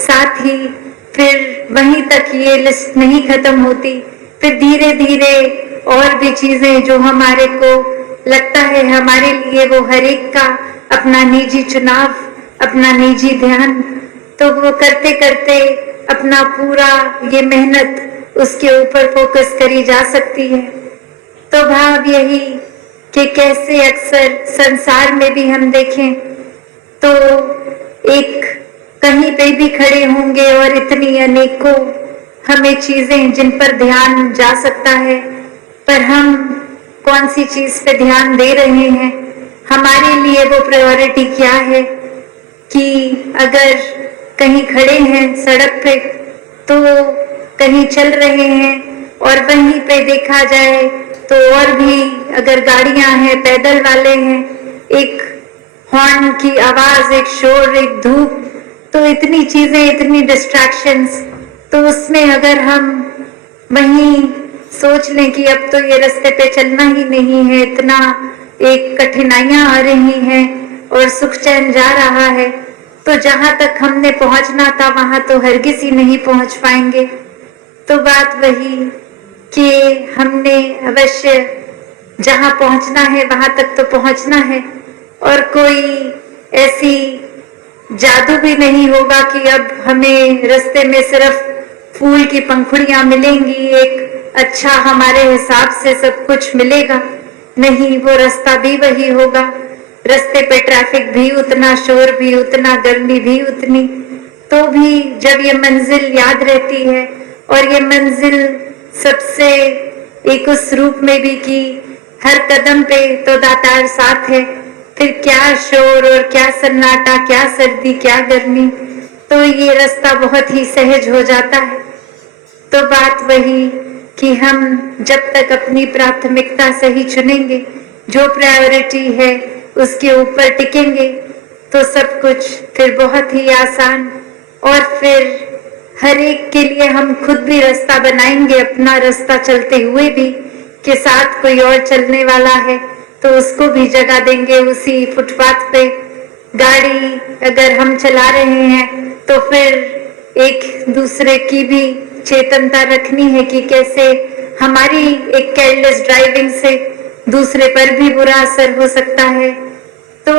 साथ ही फिर वहीं तक ये लिस्ट नहीं खत्म होती, फिर धीरे धीरे और भी चीजें जो हमारे को लगता है हमारे लिए वो हर एक का अपना निजी चुनाव, अपना निजी ध्यान, तो वो करते करते अपना पूरा ये मेहनत उसके ऊपर फोकस करी जा सकती है। तो भाव यही कि कैसे अक्सर संसार में भी हम देखें तो एक कहीं पे भी खड़े होंगे और इतनी अनेकों हमें चीजें जिन पर ध्यान जा सकता है, पर हम कौन सी चीज पे ध्यान दे रहे हैं, हमारे लिए वो प्रायोरिटी क्या है कि अगर कहीं खड़े हैं सड़क पे तो कहीं चल रहे हैं और वहीं पे देखा जाए तो और भी अगर गाड़ियां हैं, पैदल वाले हैं, एक हॉर्न की आवाज, एक शोर, एक धूप, तो इतनी चीजें, इतनी डिस्ट्रैक्शंस, तो उसमें अगर हम वहीं सोच लें कि अब तो ये रास्ते पे चलना ही नहीं है, इतना एक कठिनाइयां आ रही हैं और सुख चैन जा रहा है, तो जहां तक हमने पहुंचना था वहां तो हरगिज ही नहीं पहुंच पाएंगे। तो बात वही कि हमने अवश्य जहां पहुंचना है वहां तक तो पहुंचना है, और कोई ऐसी जादू भी नहीं होगा कि अब हमें रास्ते में सिर्फ फूल की पंखुड़ियां मिलेंगी, एक अच्छा हमारे हिसाब से सब कुछ मिलेगा। नहीं, वो रास्ता भी वही होगा, रास्ते पे ट्रैफिक भी उतना, शोर भी उतना, गर्मी भी उतनी, तो भी जब ये मंजिल याद रहती है और ये मंजिल सबसे एक उस रूप में भी कि हर कदम पे तो दातार साथ है, फिर क्या शोर और क्या सन्नाटा, क्या सर्दी, क्या गर्मी, तो ये रास्ता बहुत ही सहज हो जाता है। तो बात वही कि हम जब तक अपनी प्राथमिकता सही चुनेंगे, जो प्रायोरिटी है उसके ऊपर टिकेंगे, तो सब कुछ फिर बहुत ही आसान, और फिर हर एक के लिए हम खुद भी रास्ता बनाएंगे, अपना रास्ता चलते हुए भी, के साथ कोई और चलने वाला है तो उसको भी जगह देंगे उसी फुटपाथ पे। गाड़ी अगर हम चला रहे हैं तो फिर एक दूसरे की भी चेतनता रखनी है कि कैसे हमारी एक केयरलेस ड्राइविंग से दूसरे पर भी बुरा असर हो सकता है। तो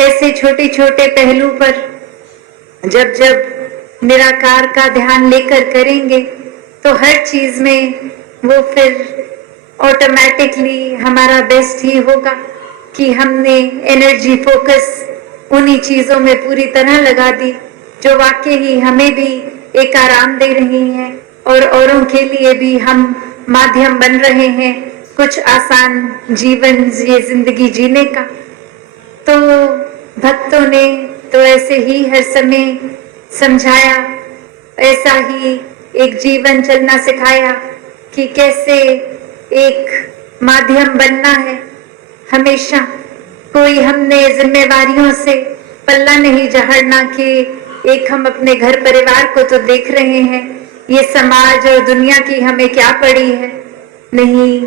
ऐसे छोटे छोटे पहलू पर जब जब निराकार का ध्यान लेकर करेंगे तो हर चीज में वो फिर ऑटोमेटिकली हमारा बेस्ट ही होगा कि हमने एनर्जी फोकस उन्हीं चीजों में पूरी तरह लगा दी जो वाकई ही हमें भी एक आराम दे रही हैं और औरों के लिए भी हम माध्यम बन रहे हैं कुछ आसान जीवन, ये जिंदगी जीने का। तो भक्तों ने तो ऐसे ही हर समय समझाया, ऐसा ही एक जीवन चलना सिखाया कि कैसे एक माध्यम बनना है। हमेशा कोई हमने जिम्मेवारियों से पल्ला नहीं झाड़ना कि एक हम अपने घर परिवार को तो देख रहे हैं, ये समाज और दुनिया की हमें क्या पड़ी है। नहीं,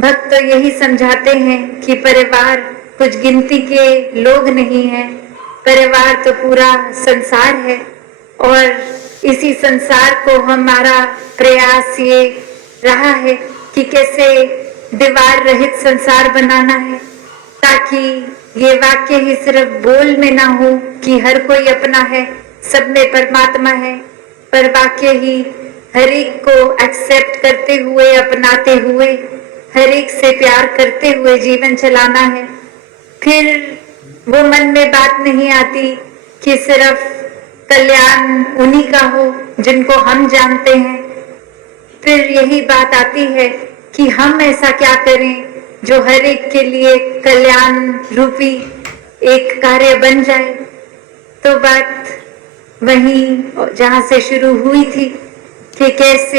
भक्त तो यही समझाते हैं कि परिवार कुछ गिनती के लोग नहीं है, परिवार तो पूरा संसार है, और इसी संसार को हमारा प्रयास ये रहा है कि कैसे दीवार रहित संसार बनाना है, ताकि ये वाक्य ही सिर्फ बोल में ना हो कि हर कोई अपना है, सब में परमात्मा है, पर वाक्य ही हर एक को एक्सेप्ट करते हुए, अपनाते हुए, हर एक से प्यार करते हुए जीवन चलाना है। फिर वो मन में बात नहीं आती कि सिर्फ कल्याण उन्हीं का हो जिनको हम जानते हैं। फिर यही बात आती है कि हम ऐसा क्या करें जो हर एक के लिए कल्याण रूपी एक कार्य बन जाए। तो बात वहीं जहां से शुरू हुई थी कि कैसे